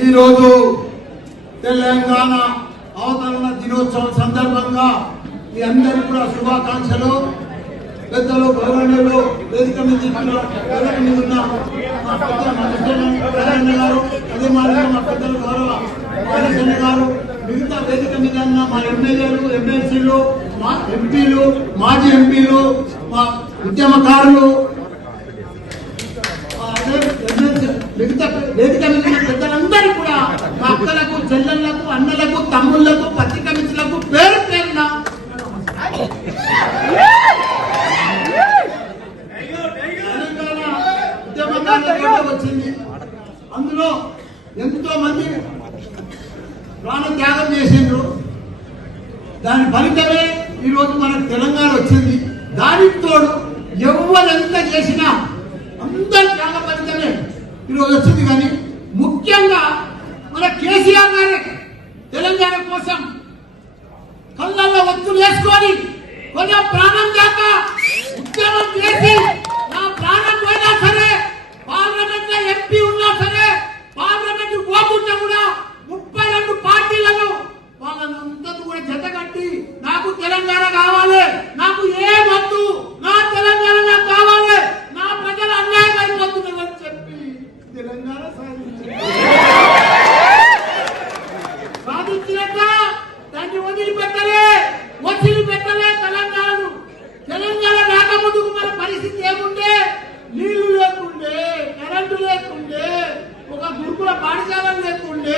ఈరోజు తెలంగాణ అవతరణ దినోత్సవం సందర్భంగా మీ అందరికీ కూడా శుభాకాంక్షలు. పెద్దలు గౌరవనీయులు వేదిక మీద వేదిక మీద ఉన్న మా పెద్ద నారాయణ గారు అదే మాదిరిగా మా పెద్దలు గౌరవ నారాయణ గారు మిగతా వేదిక మీద ఉన్న మా ఎమ్మెల్యేలు ఎమ్మెల్సీలు మా ఎంపీలు మాజీ ఎంపీలు మా ఉద్యమకారులు మిగతా వేదిక మీద ఉన్న అక్కలకు చెల్లెళ్ళకు అన్నలకు తమ్ముళ్ళకు పత్రిక మిత్రులకు పేరు పేరున. వచ్చింది. అందులో ఎంతో మంది ప్రాణ త్యాగం చేసిండ్రు. దాని ఫలితమే ఈరోజు మనకు తెలంగాణ వచ్చింది. దానికి తోడు ఎవరెంత చేసినా అందరి త్యాగ ఫలితమే ఈరోజు వచ్చింది. కానీ ముఖ్యంగా మన కేసీఆర్ గారే తెలంగాణ కోసం కళ్ళల్లో ఒత్తులు వేసుకొని కొంచెం ప్రాణం దాకా ఉద్యమం చేసి నా ప్రాణం పోయినా సరే పార్లమెంట్లో ఎంపీ ఉన్నా సరే పార్లమెంట్ పోకుండా కూడా ముప్పై రెండు పార్టీలను వాళ్ళందరూ కూడా జత కట్టి నాకు తెలంగాణ కావాలి నాకు ఏ వద్దు నా తెలంగాణ నాకు కావాలి నా ప్రజలు అన్యాయం అయిపోతున్నదని చెప్పి తెలంగాణ సాధించారు సాధించినాక దాన్ని వదిలిపెట్టలే వదిలిపెట్టలే తెలంగాణను తెలంగాణ రాకముందుకు మన పరిస్థితి ఏముండే నీళ్ళు లేకుండే కరెంటు లేకుండే ఒక పాఠశాలలు లేకుండే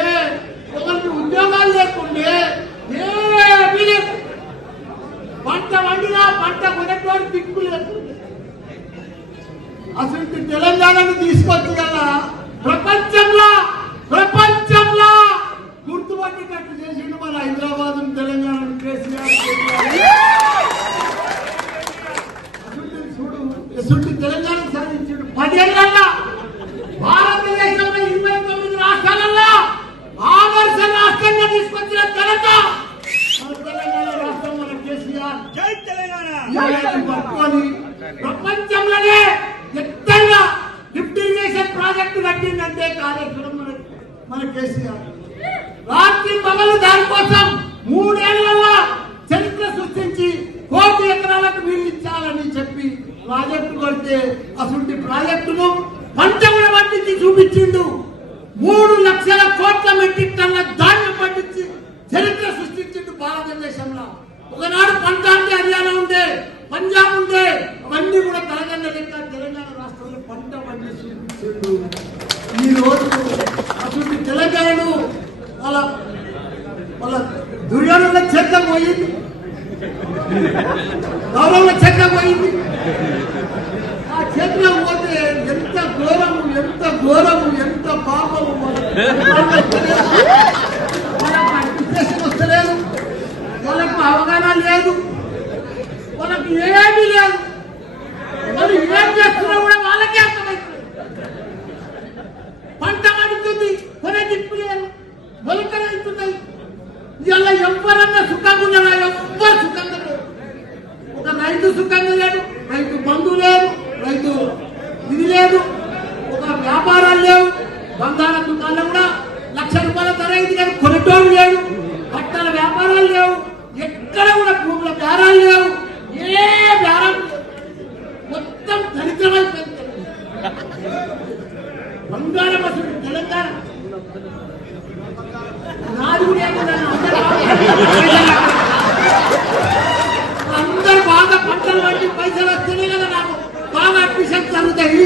ఒకరికి ఉద్యోగాలు లేకుండే ఏమీ లేదు పంట వండినా పంట కొనేటువంటి దిక్కు లేకుండే అసలు తెలంగాణను తీసుకొచ్చి కదా ప్రపంచంలో ప్రపంచంలో గుర్తుపట్టేటట్టు చేసిండు మన హైదరాబాద్ తెలంగాణ కేసీఆర్ అసలు చూడు ఎసుంటి తెలంగాణ తీసుకొచ్చిన ఘనత! తెలంగాణ రాష్ట్రం మన కేసీఆర్. పట్టుకొని ప్రపంచంలోనే ఎత్తైన లిఫ్ట్ ఇరిగేషన్ ప్రాజెక్టు కట్టిందంటే కాళేశ్వరం మన మన కేసీఆర్. రాత్రి పగలు దానికోసం మూడేళ్ళలో చరిత్ర సృష్టించి కోటి ఎకరాలకు నీళ్ళు ఇచ్చాలని చెప్పి ప్రాజెక్టు కొడితే అసలు ప్రాజెక్టును పంచముల పండించి చూపించిండు. మూడు లక్షల కోట్ల మెట్రిక్ టన్ల ధాన్యం పండించి చరిత్ర సృష్టించిండు భారతదేశంలో ఒకనాడు పంట అంటే హర్యానా ఉండే పంజాబ్ ఉండే అవన్నీ కూడా తెలంగాణ లెక్క తెలంగాణ రాష్ట్రంలో పంట పండించి ఈ రోజు అటువంటి తెలంగాణను వాళ్ళ వాళ్ళ దుర్యోధన చెత్త పోయింది గౌరవ చెత్త పోయింది ఆ చేతిలో పోతే ఎంత ఘోరము ఎంత ఘోరము ఎంత పాపము వాళ్ళకు అడ్మినిస్ట్రేషన్ వస్తలేదు వాళ్ళకు అవగాహన లేదు వాళ్ళకి ఏమీ లేదు వాళ్ళు ఏం చేస్తున్నా కూడా వాళ్ళకే అర్థమవుతుంది పంట పడుతుంది కొనే దిక్కు లేదు మొలకలు ఇవాళ ఎవరన్నా సుఖంగా ఉన్నారా? ఎవ్వరు సుఖంగా ఒక రైతు సుఖంగా అందరు బాగా పంటలు పండి పైసలు వస్తేనే కదా నాకు బాగా అడ్మిషన్ జరుగుతాయి.